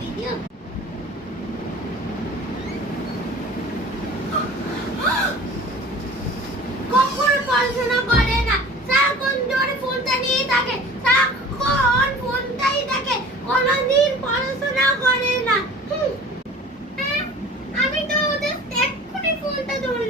Video কখনো পড়াশোনা করে না, সারাক্ষণ ধরে ফোনটা নিয়ে থাকে, সারাক্ষণ ফোনটাই দেখে, কোনোদিন পড়াশোনা করে না। আমি তো জাস্ট এক্ষুনি ফোনটা ধরে